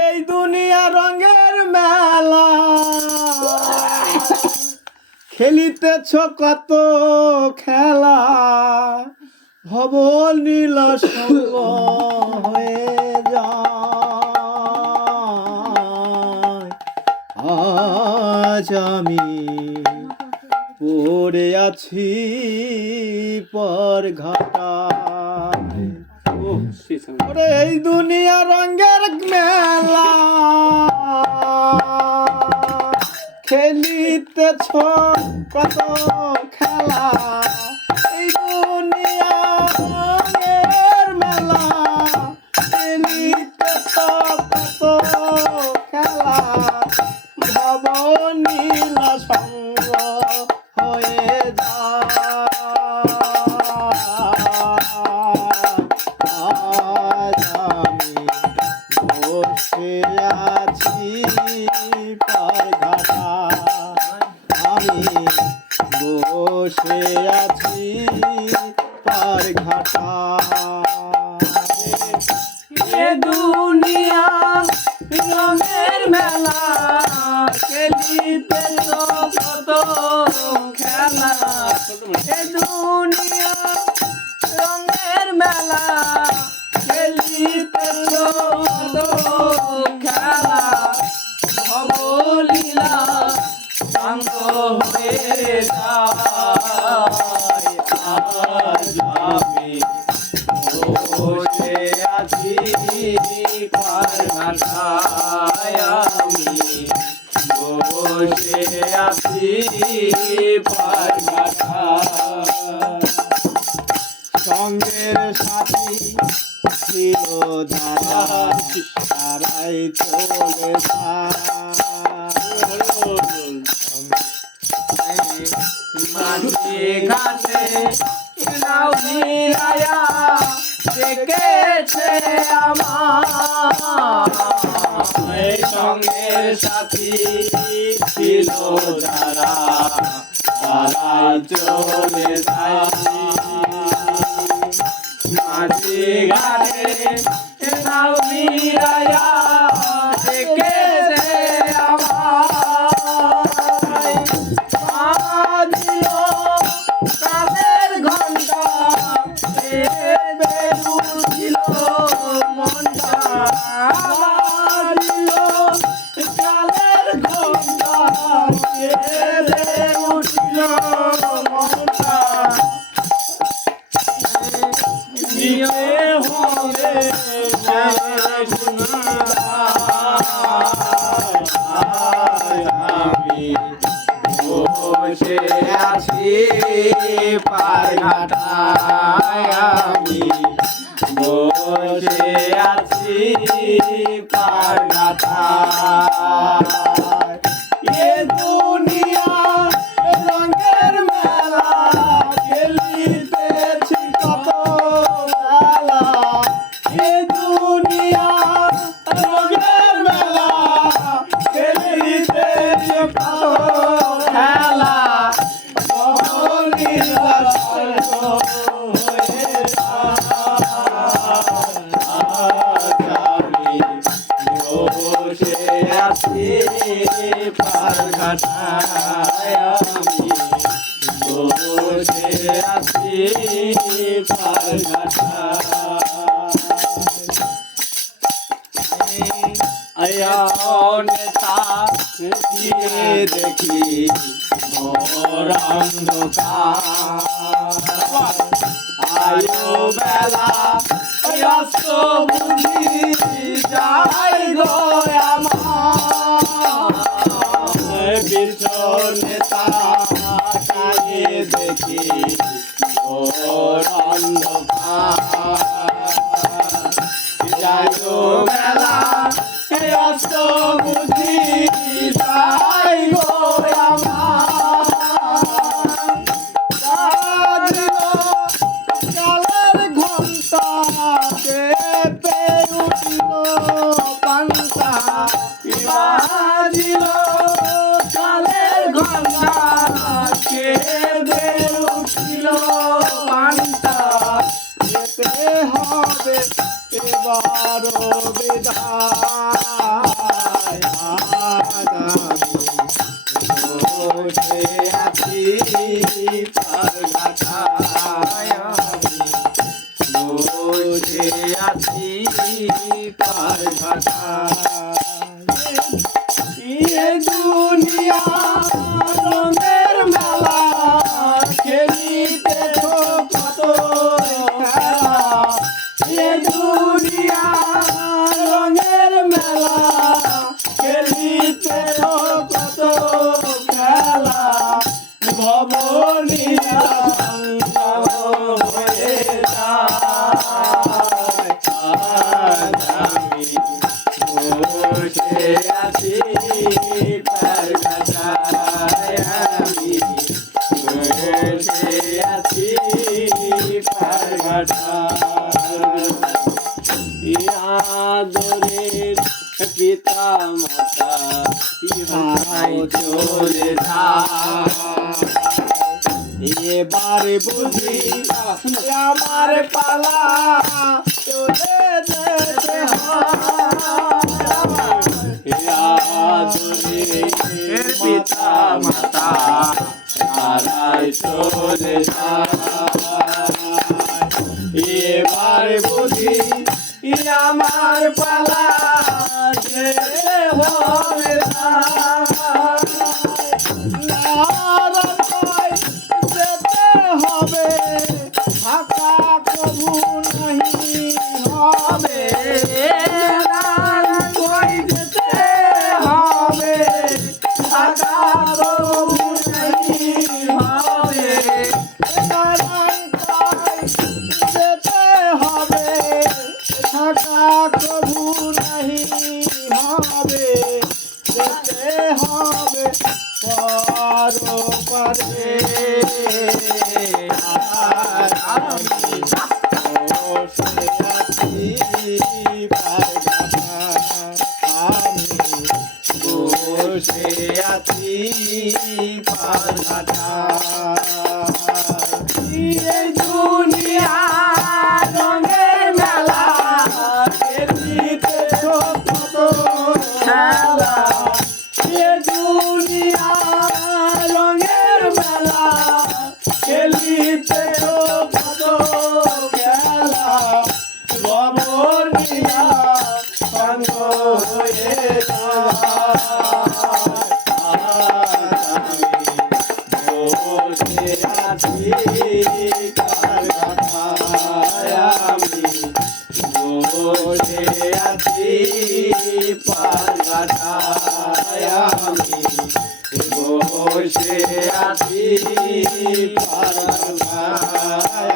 এই দুনিয়া রঙের মেলা খেলিতেছ কত খেলা ভব নীল সঙ্গ হয়ে যায় আজ আমি পড়ে আছি পর ঘাটা এই দুনিয়া রঙের মেলা খেলিতেছ কত খেলা এই দুনিয়া রঙের মেলা খেলিতেছ কত খেলা ভব নীল সঙ্গ হয়ে যায় আজ আমি বসে আছি পার ঘাটা আমি বসে আছি পার ঘাটা এ দুনিয়া রঙের মেলা খেলিতে কত খেলা এ দুনিয়া রঙের মেলা খেলিতে কত খেলা ভবলীলা শান্ত হয়ে যায় আজ আমি বসে আছি পার ঘাটায় আমি বসে আছি পার ঘাটায় সঙ্গের সাথী ছিল যারা তারাই চলে মাঝে ঘাটে নাও ভিড়ায়া দেখেছে আমার সঙ্গের সাথী ছিল যারা তারাই চলে যায় মাঝে ঘাটে নাও ভিড়ায়া দেখেছে আমার বাজল কালের ঘন্টা বেজে উঠিল মনটা বাজল কালের ঘন্টা বেজে উঠিল মনটা নিয়ে হবে আমি বসে আছি পার ঘাটায় আমি বসে আছি পার ঘাটায় এ দুনিয়া রঙের মেলা খেলিতেছি কত খেলা এ দুনিয়া রঙের মেলা খেলিতেছি কত খেলা বসে আছি পার ঘাটায় আমি বসে আছি পার ঘাটায় নেতা দিয়ে দেখি মোর অন্ধকার আয়ো বেলা অস্ত বুঝি যাই গো আমার বীর্য নেতা কাজে দেখি মোর অন্ধকার যাইও বেলা অস্ত বুঝি যাই গো আমার কালের ঘন্টা বেপে উঠিল পান্তা বাজিল কালের ঘন্টা কেঁদে উঠিল পান্তা যেতে হবে এবারও বিদায়। এ দুনিয়া রঙের মেলা খেলিতে তো কত খেলা এ দুনিয়া রঙের মেলা খেলিতে তো কত খেলা ভবনিয়া হয়ে যায় আজ আমি বসে আছি পারঘাটায় আমি বসে আছি পারঘাটায় আদরের পিতা মাতা ভাই চলে এবারে বুঝি আমার পালা চলে যেতে আদরের পিতা মাতা তারাই চলে এবারে বুঝি আমার পালা যেতে হবে যেতে হবে থাকা কবু নাহি হবে যেতে হবে থাকা কবু নাহি হবে যেতে হবে থাকা কবু নাহি হবে যেতে হবে পরপারে আমি বসে আছি আমি বসে আছি পারঘাটা এই দুনিয়া রঙের মেলা খেলিতে কত খেলা এ দুনিয়া রঙের মেলা খেলিতে কত খেলা ভবনিয়া সঙ্গ হয়ে বসে আছি পারঘাটায় আমি বসে আছি পারঘাটায় আমি বসে আছি পারঘাটায়